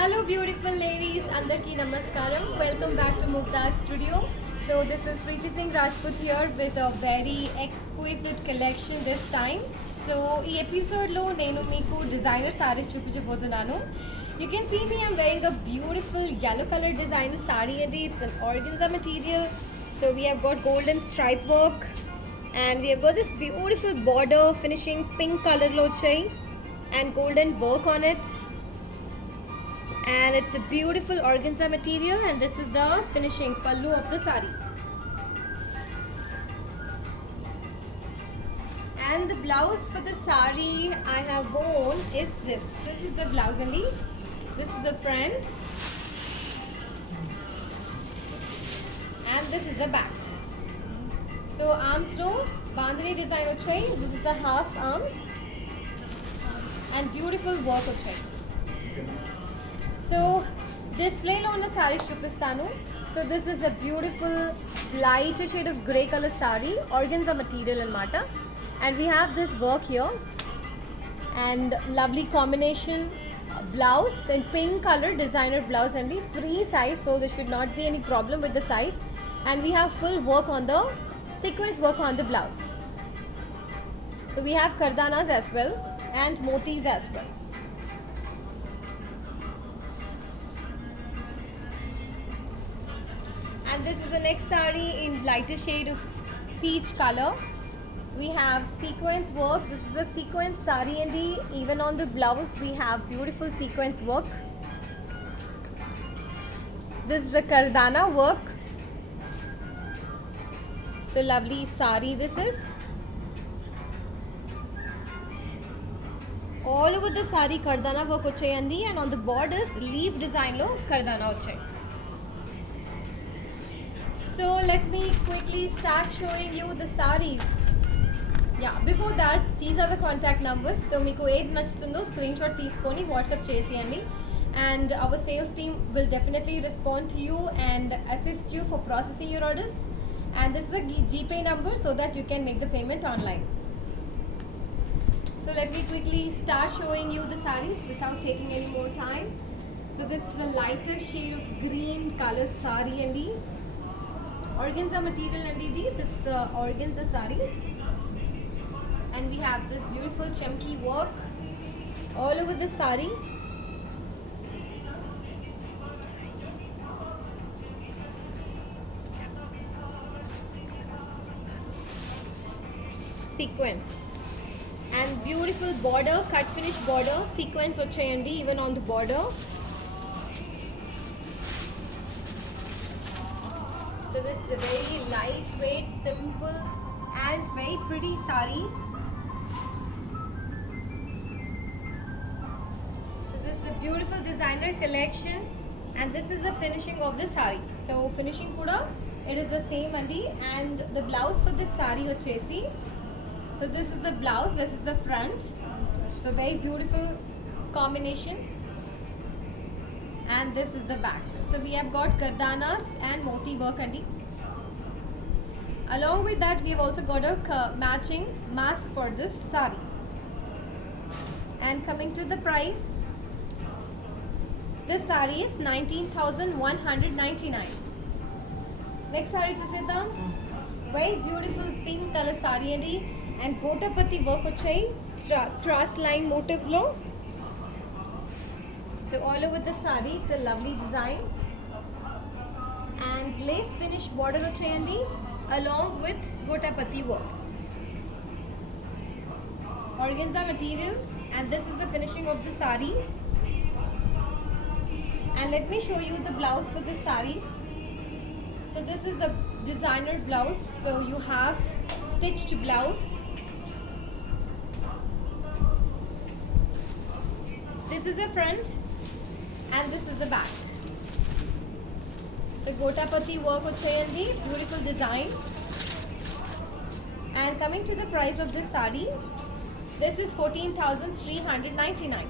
Hello, beautiful ladies. Andarki namaskaram. Welcome back to Mugdad Studio. So this is Preeti Singh Rajput here with a very exquisite collection this time. So ఈ ఎపిసోడ్లో నేను మీకు designer saris చూపించబోతున్నాను. You can see me, I'm wearing a beautiful yellow color designer saree. It's an organza material. So we have got golden stripe work and we have got this beautiful border finishing pink color lo chai and golden work on it. And it's a beautiful organza material, and this is the finishing pallu of the sari. And the blouse for the sari I have worn is this. This is the blouse only. This is the front, and this is the back. So arms lo bandhani design ochai. This is the half arms, and beautiful work ochai. So display lo ఉన్న sarees చూపిస్తాను. So this is a beautiful lighter shade of grey color saree, organza material anamata, and we have this work here and lovely combination blouse in pink color, designer blouse, and free size, so there should not be any problem with the size. And we have full work on the sequence work on the blouse. So we have kardanas as well and motis as well. And this is the next saree in lighter shade of peach color. We have sequence work. This is a sequence saree, and even on the blouse we have beautiful sequence work. This is the kardana work. So lovely saree this is. All over the saree kardana work vachayandi, and on the borders leaf design lo kardana vachay. So let me quickly start showing you the sarees. Yeah, before that, these are the contact numbers. So meeku edi nachtundo screenshot teeskoni WhatsApp chesiyandi, and our sales team will definitely respond to you and assist you for processing your orders. And this is a GPay number so that you can make the payment online. So let me quickly start showing you the sarees without taking any more time. So this is a lighter shade of green color saree andi. Organza material and this organza saree, and we have this beautiful chunky work all over the saree. Sequence and beautiful border, cut finish border, sequence vachayandi even on the border. So this is a very lightweight, simple and very pretty saree. So this is a beautiful designer collection, and this is the finishing of the saree. So finishing kuda it is the same andi, and the blouse for this saree vachesi. So this is the blouse, this is the front. So very beautiful combination, and this is the back. So we have got kardanas and moti work andi. Along with that, we have also got a matching mask for this saree. And coming to the price, this saree is 19,199. Next saree chusedam. Very beautiful pink color saree andi, and gotapati work vachai cross line motifs lo. So all over the saree, it's a lovely design, and lace finish border vachayandi along with gotapati work. Organza material, and this is the finishing of the saree. And let me show you the blouse for this saree. So this is the designer blouse. So you have stitched blouse. This is the front, and this is the back. So gotapati work vachayandi, beautiful design. And coming to the price of this saree, this is 14,399.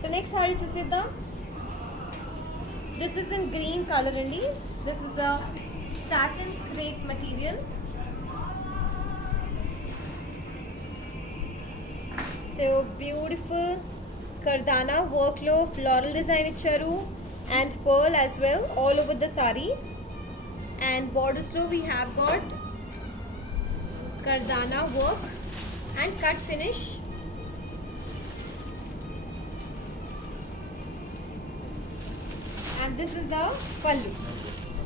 So next saree chusedam. This is in green color andi. This is a satin crepe material. So beautiful Kardana workflow floral design icharu and pearl as well all over the sari. And borders lo we have got Kardana work and cut finish. And this is the pallu.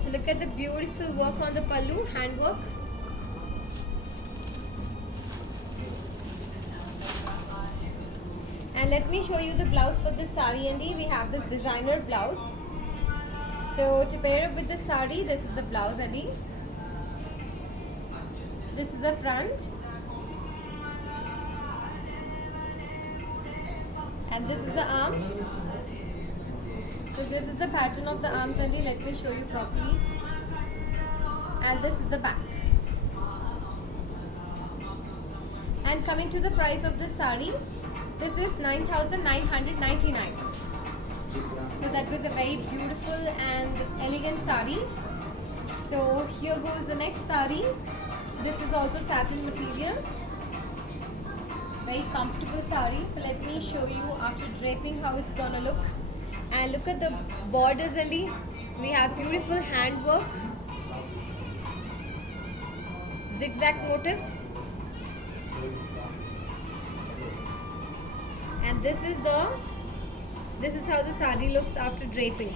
So look at the beautiful work on the pallu, hand work. And let me show you the blouse for this sari, and we have this designer blouse. So to pair up with the sari, this is the blouse, and this is the front, and this is the arms. So this is the pattern of the arms, and let me show you properly. And this is the back. And coming to the price of this sari, this is 9,999. So that was a very beautiful and elegant sari. So here goes the next sari. This is also satin material. Very comfortable sari. So let me show you after draping how it's gonna look. And look at the borders, and we have beautiful hand work, zigzag motifs. And this is how the sari looks after draping.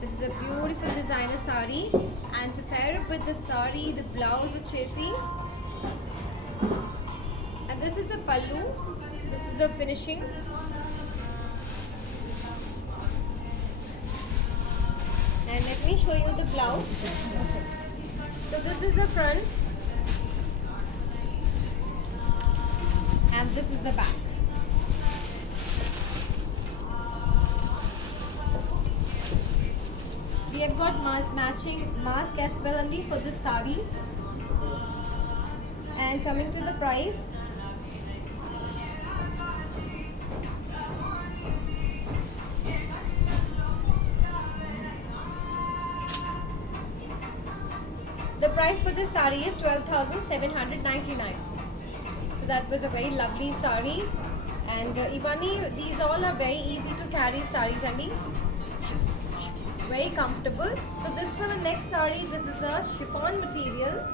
This is a beautiful designer sari, and to pair up with the sari, the blouse vachesi. And this is the pallu. This is the finishing. And let me show you the blouse. So this is the front. And this is the back. We have got matching mask as well only for this sari. And coming to the price, the price for this sari is 12,799. So that was a very lovely sari. And Ivani, these all are very easy to carry saris, and very comfortable. So this is our next sari. This is a chiffon material.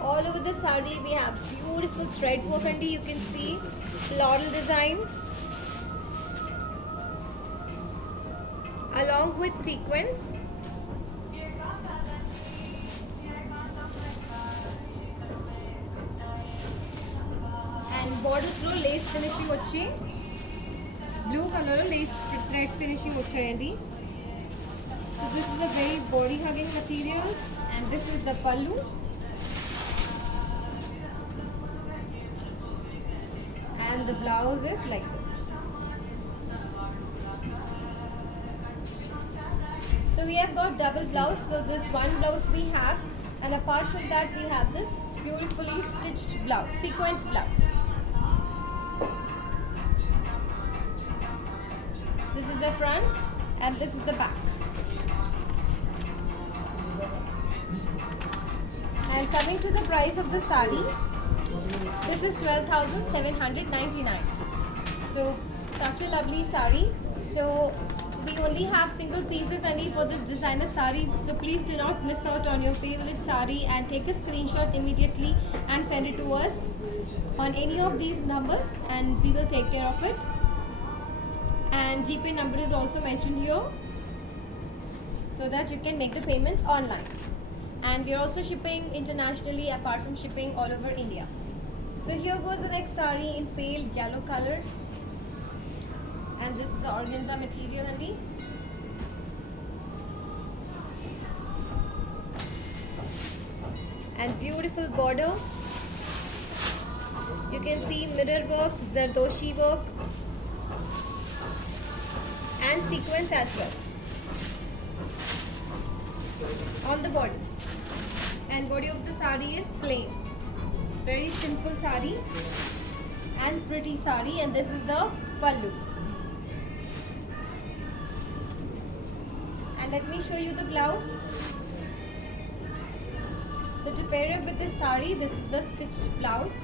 All over the sari we have beautiful thread work, and you can see floral design along with sequins. And borders lo lace finishing వచ్చి blue color lo lace thread finishing వచ్చాయండి. So this is a very body hugging material, and this is the pallu. And the blouse is like this. So we have got double blouse. So this one blouse we have, and apart from that we have this beautifully stitched blouse, sequence blouse. This is the front, and this is the back. And coming to the price of the sari, this is 12,799. So such a lovely sari. So we only have single pieces only for this designer sari. So please do not miss out on your favorite sari, and take a screenshot immediately and send it to us on any of these numbers, and we will take care of it. And GPay number is also mentioned here, so that you can make the payment online. And we are also shipping internationally, apart from shipping all over India. So here goes the next sari in pale yellow color, and this is the organza material, and beautiful border. You can see mirror work, zardoshi work, and sequence as well on the borders. And body of the sari is plain, very simple sari and pretty sari. And this is the pallu. And let me show you the blouse. So to pair it with this sari, this is the stitched blouse,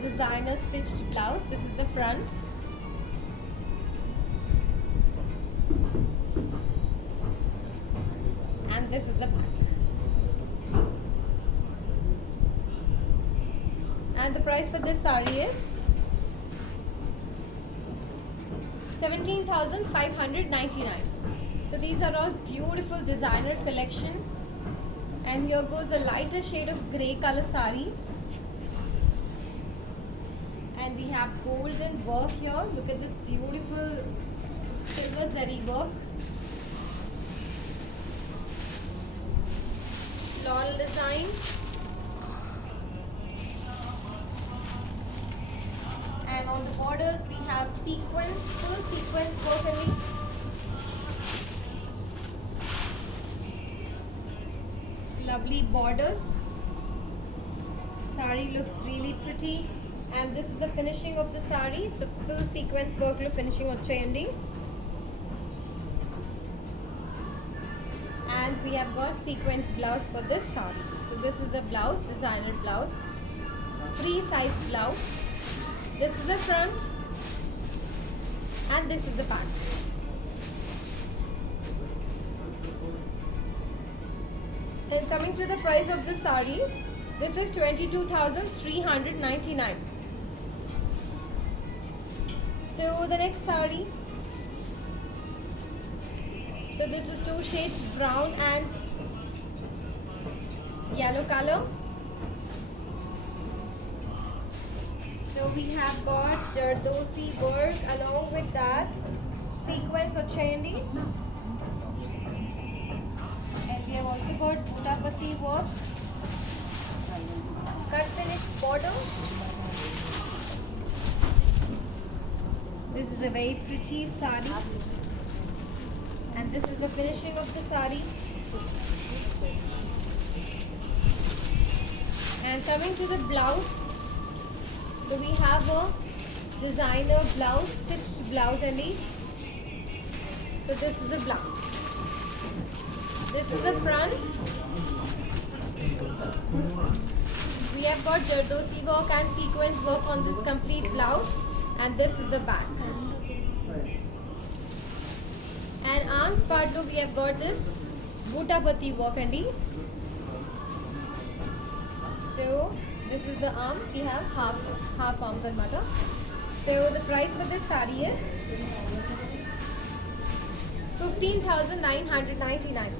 designer stitched blouse. This is the front. And this is the back. And the price for this sari is 17,599. So these are all beautiful designer collection. And here goes the lighter shade of grey color sari. And we have golden work here. Look at this beautiful silver zari work. Floral design. And on the borders we have sequins, full sequins work only. Lovely borders. Sari looks really pretty. And this is the finishing of the sari. So full sequence work finishing vachayandi. And we have got sequence blouse for this sari. So this is the blouse, designer blouse. Free size blouse. This is the front. And this is the back. And coming to the price of the sari, this is 22,399. So the next sari, so this is two shades, brown and yellow color. So we have got Jardosi work, along with that sequence or chayandi. And we have also got Butapati work, cut finish border. This is a very pretty sari. And this is the finishing of the sari. And coming to the blouse, so we have a designer blouse, stitched blouse only. So this is the blouse. This is the front. We have got Jardosi work and sequence work on this complete blouse. And this is the back. And arms part look, we have got this Butapati work only. So this is the arm, we have half arms and butter. So the price for this sari is 15,999.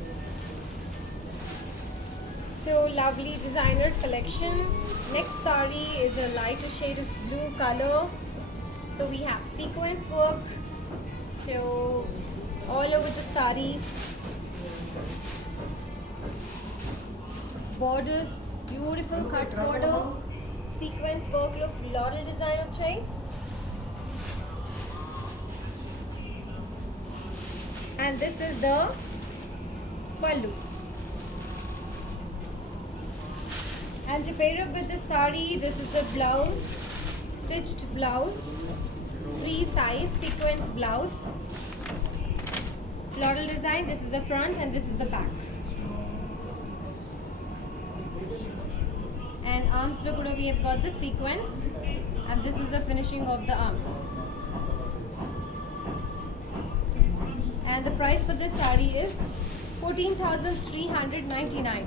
So lovely designer collection. Next sari is a lighter shade of blue color. So we have sequence work. So all over the sari. Borders, beautiful cut border. Sequence work of floral design ochai. And this is the pallu. And to pair up with the sari, this is the blouse, stitched blouse, free size sequence blouse, floral design. This is the front and this is the back. And arms look, we have got the sequence, and this is the finishing of the arms. And the price for this sari is 14,399.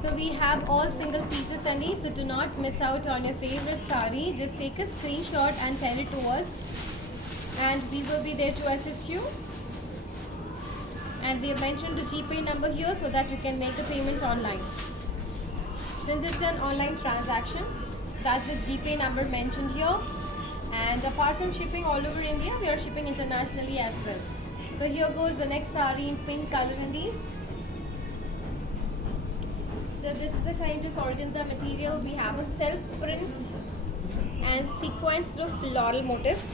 So we have all single pieces only, so do not miss out on your favorite sari. Just take a screenshot and send it to us, and we will be there to assist you. And we have mentioned the GPay number here so that you can make the payment online. Since it's an online transaction, so that's the GPay number mentioned here. And apart from shipping all over India, we are shipping internationally as well. So here goes the next sari in pink color only. So this is a kind of organza material. We have a self print and sequenced of floral motifs.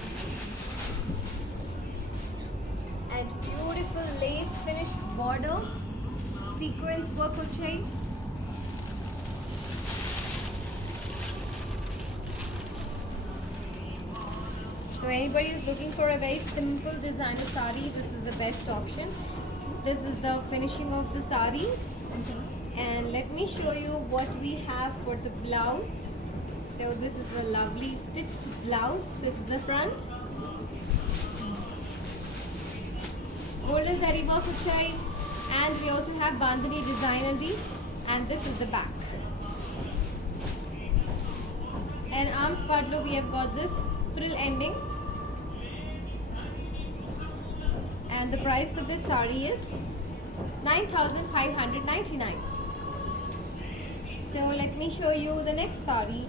And beautiful lace finish border. Sequence work ochai. So anybody who's looking for a very simple designer sari, this is the best option. This is the finishing of the sari. And let me show you what we have for the blouse. So this is a lovely stitched blouse. This is the front. Golden zari work uchai, and we also have bandhani design andi, and this is the back. And arms part lo we have got this frill ending. And the price for this sari is 9,599. So let me show you the next sari.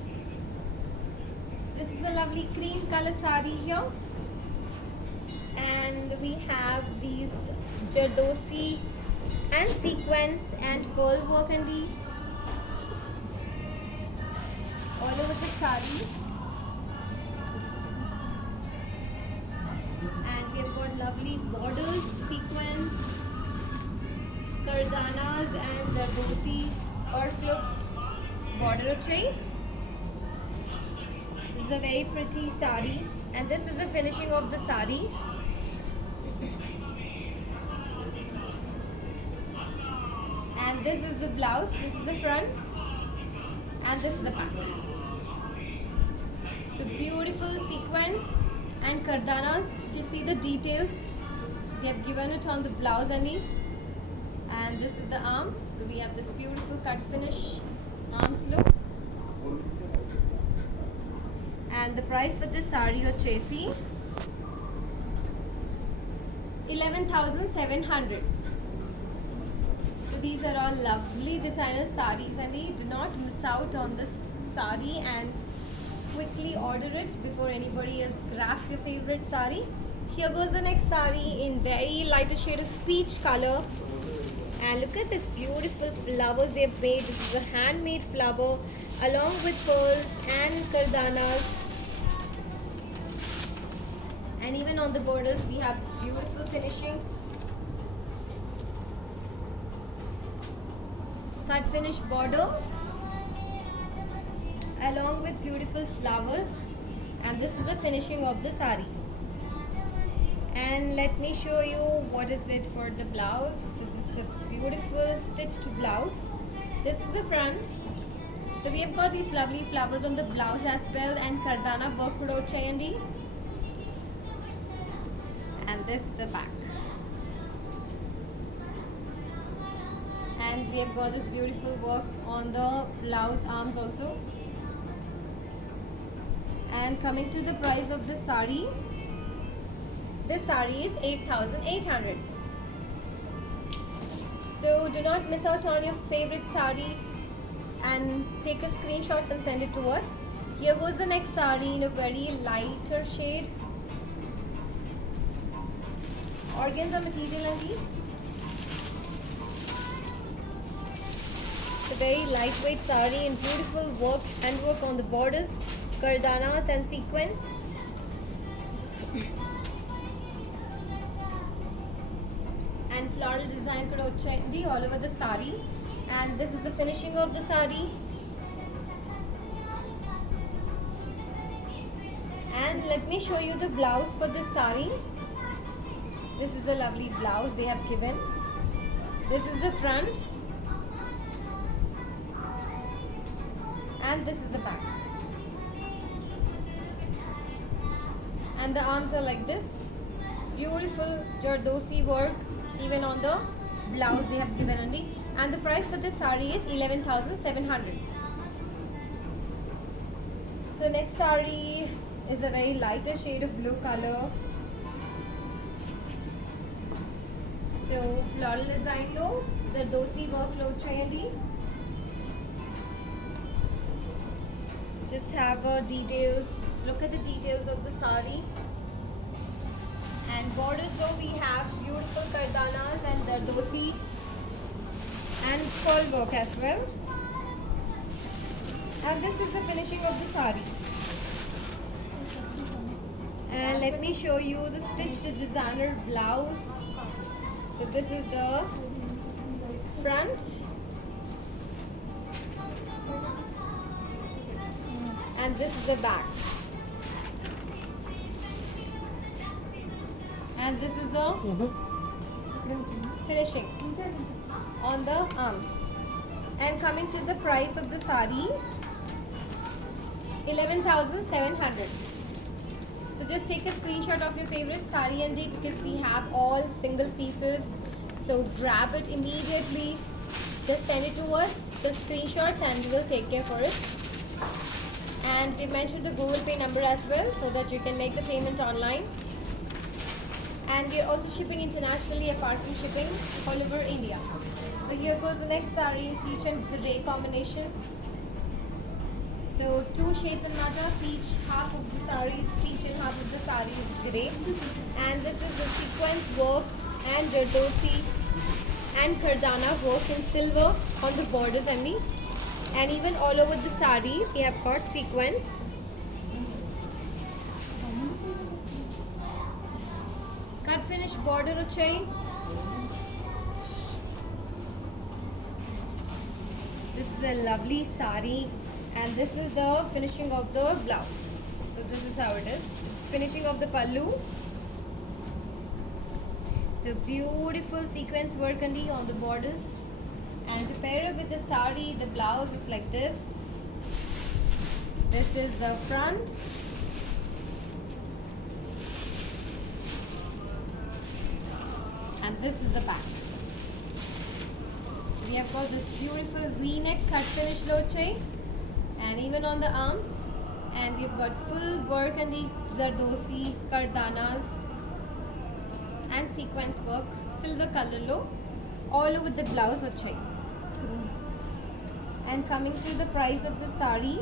This is a lovely cream color sari here. And we have these jardosi and sequence and pearl work and the all over the sari. And we have got lovely borders, sequence, kardanas and jardosi or club border chain. This is a very pretty sari, and this is a finishing of the sari. And this is the blouse, this is the front, and this is the back. So beautiful sequence and kardanas. If you see the details, they have given it on the blouse only. And this is the arms. So we have this beautiful cut finish arms look. And the price for this sari or chesi 11,700. So these are all lovely designer saris, and do not miss out on this sari and quickly order it before anybody else grabs your favorite sari. Here goes the next sari in very lighter shade of peach color. And look at this beautiful flowers they have made. This is a handmade flower along with pearls and kardanas. And even on the borders we have this beautiful finishing. Cut finish border along with beautiful flowers, and this is the finishing of the sari. And let me show you what is it for the blouse. So this is a beautiful stitched blouse. This is the front. So we have got these lovely flowers on the blouse as well, and kardana work kuda vachayandi. And this is the back. And we have got this beautiful work on the blouse arms also. And coming to the price of this sari, this sari is 8,800. So do not miss out on your favorite sari and take a screenshot and send it to us. Here goes the next sari in a very lighter shade. Organza material only. It's a very lightweight sari and beautiful work, handwork on the borders, kardanas and sequence. And floral design kuda vachayandi all over the sari. And this is the finishing of the sari. And let me show you the blouse for this sari. This is a lovely blouse they have given. This is the front. And this is the back. And the arms are like this. Beautiful jardosi work even on the blouse they have given only. And the price for this sari is 11,700. So next sari is a very lighter shade of blue color. So floral design lo, zardosi work lo chayandi. Just have details. Look at the details of the sari. And borders lo we have beautiful kardanas and zardosi and pearl work as well. And this is the finishing of the sari. And let me show you the stitched designer blouse. So this is the front. And this is the back. And this is the finishing on the arms. And coming to the price of the sari, 11,700. So just take a screenshot of your favorite sari and because we have all single pieces. So grab it immediately. Just send it to us, the screenshots, and we will take care for it. And we mentioned the Google Pay number as well, so that you can make the payment online. And we are also shipping internationally apart from shipping all over India. So here goes the next sari in peach and grey combination. So two shades in matter, peach, half of the sari is peach and half of the sari is grey. And this is the sequence work and jardosi and kardana work in silver on the borders only. And even all over the sari we have got sequence. Cut finish border ochai. This is a lovely sari, and this is the finishing of the blouse. So this is how it is. Finishing of the pallu. So beautiful sequence work on the borders. And to pair it with the sari, the blouse is like this. This is the front. And this is the back. We have got this beautiful V-neck cut finish loche, and even on the arms. And we've got full work on the zardosi, kardanas, and sequence work, silver color low, all over the blouse loche. And coming to the price of the sari,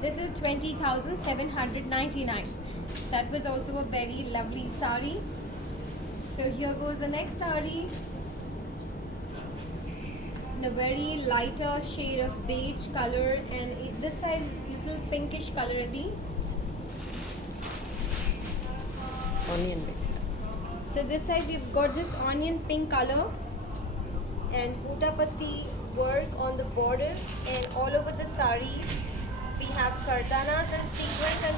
this is 20,799. That was also a very lovely sari. So here goes the next sari in a very lighter shade of beige color, and this side is little pinkish color already. Onion pink. So this side we've got this onion pink color and butapatti work on the borders, and all over the sari we have kardanas and sequence and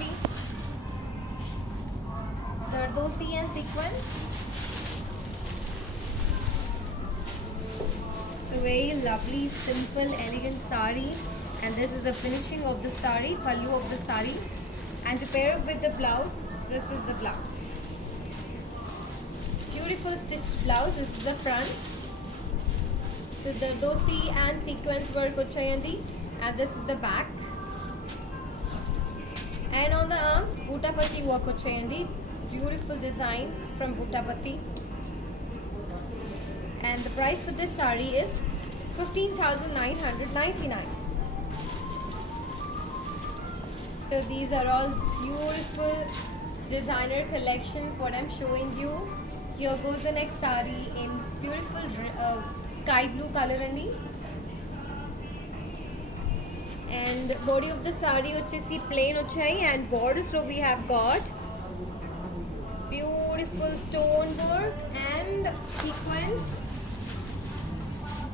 the zardosi and sequence. So very lovely, simple, elegant sari, and this is the finishing of the sari, pallu of the sari. And to pair it with the blouse, this is the blouse. Beautiful stitched blouse. This is the front. So the dosi and sequence work uchayandi, and this is the back. And on the arms, butapatti work uchayandi. Beautiful design from butapatti. And the price for this sari is 15,999. So these are all beautiful designer collections what I'm showing you. Here goes the next sari in beautiful sky blue color only. And the body of the sari ochesi plain ochai, and borders row we have got beautiful stone work and sequence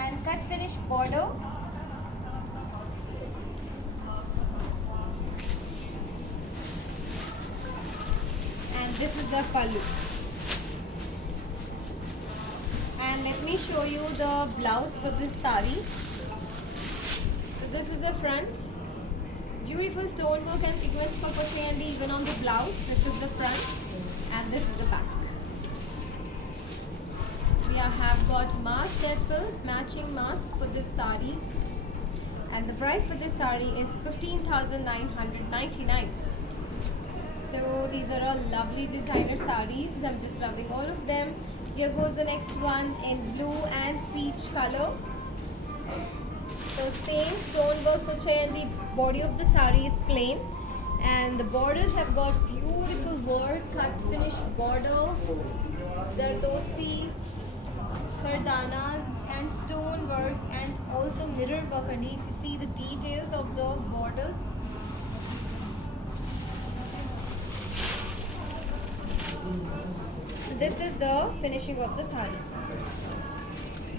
and cut finish border. And this is the pallu. And let me show you the blouse for this sari. So this is the front. Beautiful stone work and sequence for poche, and even on the blouse. This is the front and this is the back. We have got mask as well, matching mask for this sari. And the price for this sari is 15,999. So these are all lovely designer saris. I'm just loving all of them. Here goes the next one in blue and peach color. So same stonework soche, and the body of the sari is plain. And the borders have got beautiful work, cut finish border, zardosi, kardanas and stone work, and also mirror work underneath. You see the details of the borders. So this is the finishing of the sari.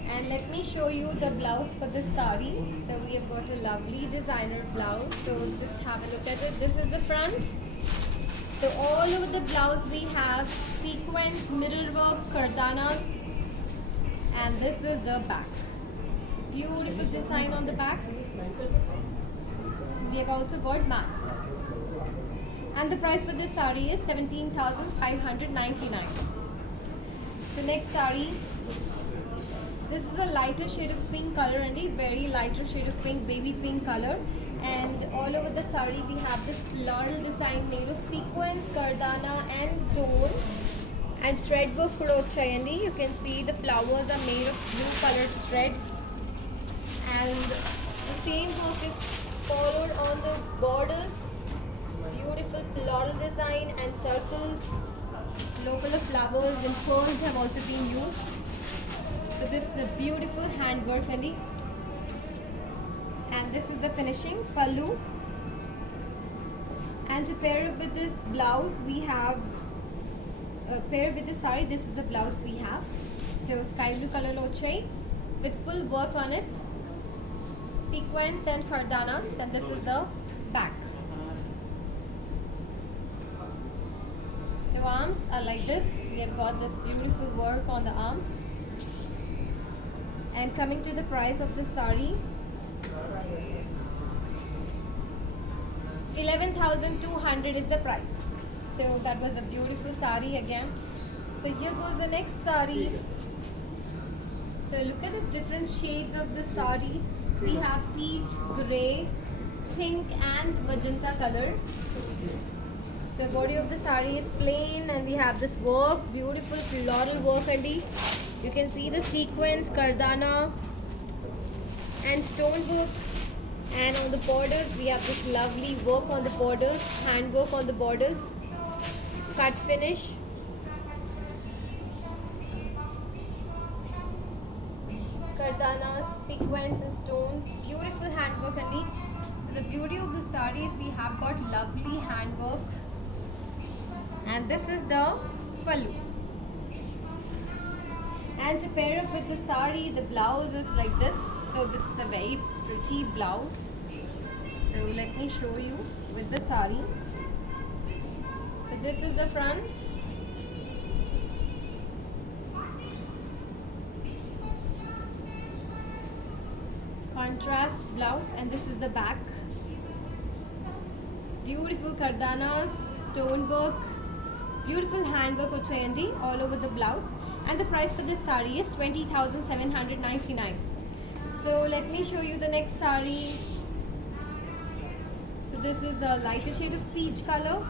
And let me show you the blouse for this sari. So we have got a lovely designer blouse. So just have a look at it. This is the front. So all over the blouse we have sequence, mirror work, kardanas, and this is the back. So Beautiful design on the back. We have also got mask. And the price for this sari is 17,599. So next sari, this is a lighter shade of pink color and a very lighter shade of pink, baby pink color. And all over the sari we have this floral design made of sequins, kardana and stone. And thread work kuda vachayandi. You can see the flowers are made of blue colored thread. And the same work is followed on the borders. Beautiful floral design and circles. Local flowers and pearls have also been used. So this is a beautiful handwork, Andy. And this is the finishing pallu. And to pair it with this blouse, we have pair with the sari. This is the blouse we have. So sky blue color lo chai with full work on it, sequins and kardanas, and this is the back. So arms are like this. We have got this beautiful work on the arms. And coming to the price of the sari, 11,200 is the price. So that was a beautiful sari again. So here goes the next sari. So look at these different shades of the sari. We have peach, grey, pink and magenta color. So body of the sari is plain and we have this work, beautiful floral work, and you can see the sequins, kardana and stone work. And on the borders we have this lovely work on the borders, hand work on the borders, cut finish. Kardanas, sequins and stones, beautiful handwork, and so the beauty of the sari is we have got lovely handwork. And this is the pallu. And to pair up with the sari, the blouse is like this. So this is a very pretty blouse. So let me show you with the sari. So this is the front. Contrast blouse, and this is the back. Beautiful kardanas, stone work, beautiful handwork ochayandi all over the blouse. And the price for this sari is 20,799. So let me show you the next sari. So this is a lighter shade of peach color.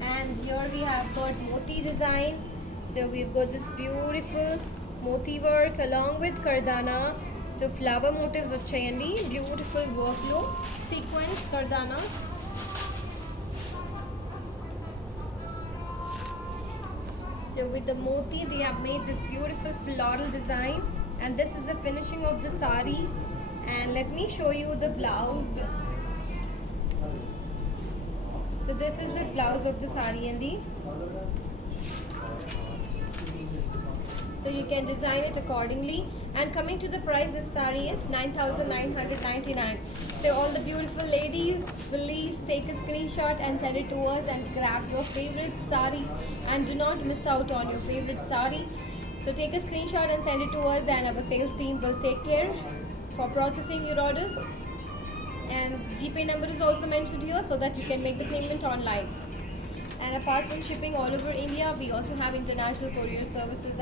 And here we have got moti design. So we've got this beautiful moti work along with kardana. So flower motifs ochayandi, beautiful workflow, sequins, kardanas. So with the moti, they have made this beautiful floral design, and this is the finishing of the sari. And let me show you the blouse. So this is the blouse of the sari, Andy. So you can design it accordingly. And coming to the price, this sari is 9,999. So all the beautiful ladies, please take a screenshot and send it to us and grab your favorite sari, and do not miss out on your favorite sari. So take a screenshot and send it to us, and our sales team will take care for processing your orders. And GPay number is also mentioned here so that you can make the payment online. And apart from shipping all over India, we also have international courier services.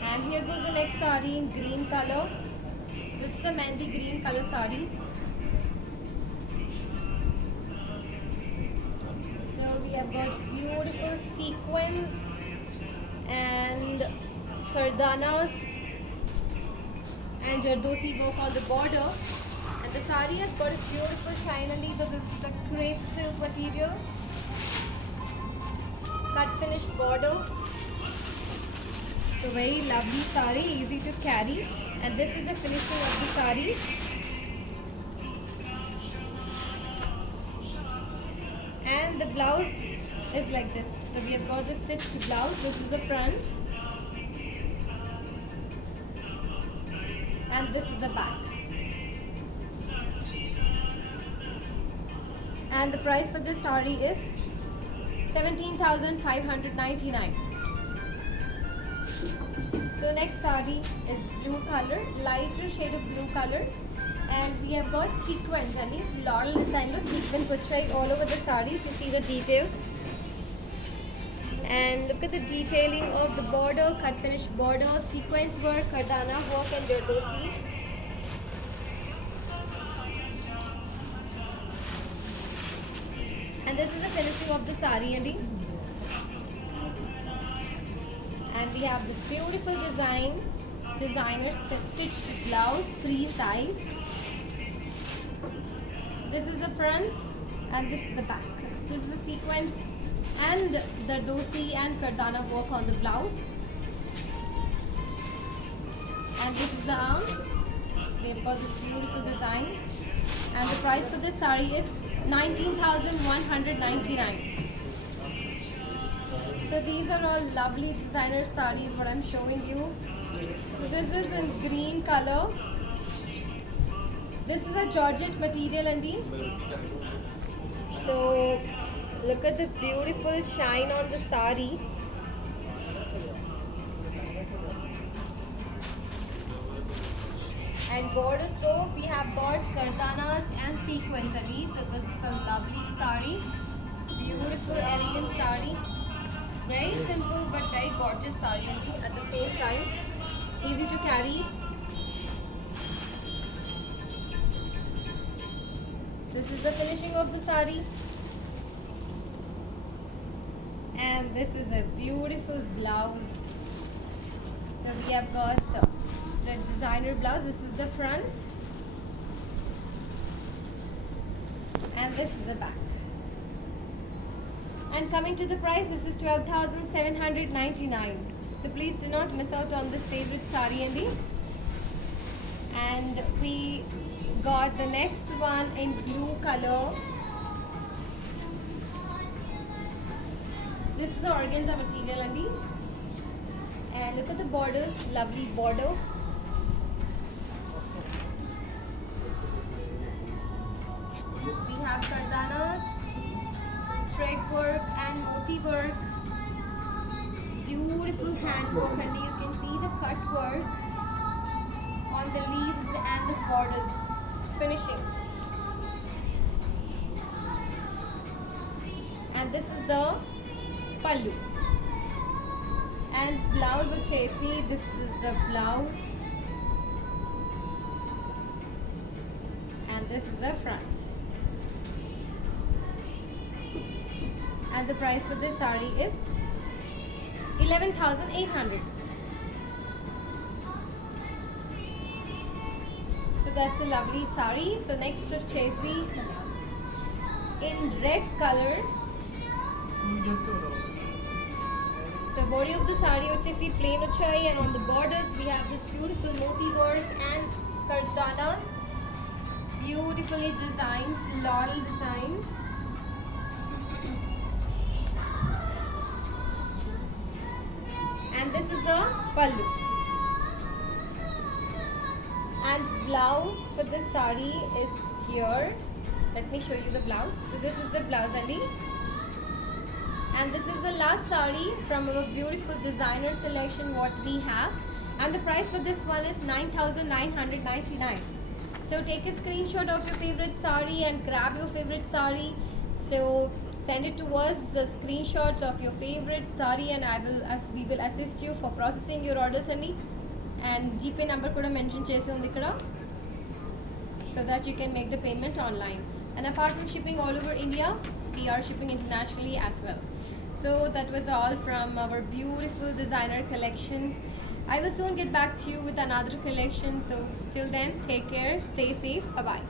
And here goes the next sari in green color. This is a mehndi green color sari. So we have got beautiful sequins and kardanas and jardosi work on the border. And the sari has got a beautiful shine and the crepe silk material. Cut finish border. So very lovely sari, easy to carry. And this is the finishing of the sari. And the blouse is like this. So we have got the stitched blouse. This is the front. And this is the back. And the price for this sari is 17,599. So next sari is blue color, lighter shade of blue color, and we have got sequins and floral design of sequins which are all over the saris. You see the details, and look at the detailing of the border, cut finish border, sequence work, kardana work, and jardosi. And this is the finishing of the sari, and we have this beautiful designer stitched blouse, free size. This is the front and this is the back. This is the sequence and the dosi and kardana work on the blouse. And this is the arms. We have got this beautiful design, and the price for this sari is 19,199. So these are all lovely designer sarees what I'm showing you. So this is in green color. This is a georgette material, Andy. So look at the beautiful shine on the saree. And border slope, we have got kardanas and sequins, Andy. So this is a lovely saree. Beautiful, elegant saree. Very simple but very gorgeous saree at the same time. Easy to carry. This is the finishing of the saree. And this is a beautiful blouse. So we have got the designer blouse. This is the front. And this is the back. And coming to the price, this is 12,799. So please do not miss out on this favorite sari, Andy. And we got the next one in blue color. This is the organza material, Andy. And look at the borders, lovely border. We have kardanas, thread work and moti work. Beautiful hand work, and you can see the cut work on the leaves and the borders. Finishing. And this is the pallu. And blouse vachesi, this is the blouse. And this is the front. And the price for this sari is 11,800. So that's a lovely sari. So next to Chesi in red color. So body of the sari vachesi plain uchai, and on the borders we have this beautiful moti work and kardanas. Beautifully designed floral design. And this is the pallu. And blouse for this sari is here. Let me show you the blouse. So this is the blouse, Andy. And this is the last sari from our beautiful designer collection what we have. And the price for this one is 9,999. So take a screenshot of your favorite sari and grab your favorite sari. So send it to us, the screenshots of your favorite sari, and we will assist you for processing your orders, Andy. And GPay number kuda mention chestundi ikkada, so that you can make the payment online. And apart from shipping all over India, we are shipping internationally as well. So that was all from our beautiful designer collection. I will soon get back to you with another collection. So till then, take care, stay safe, bye bye.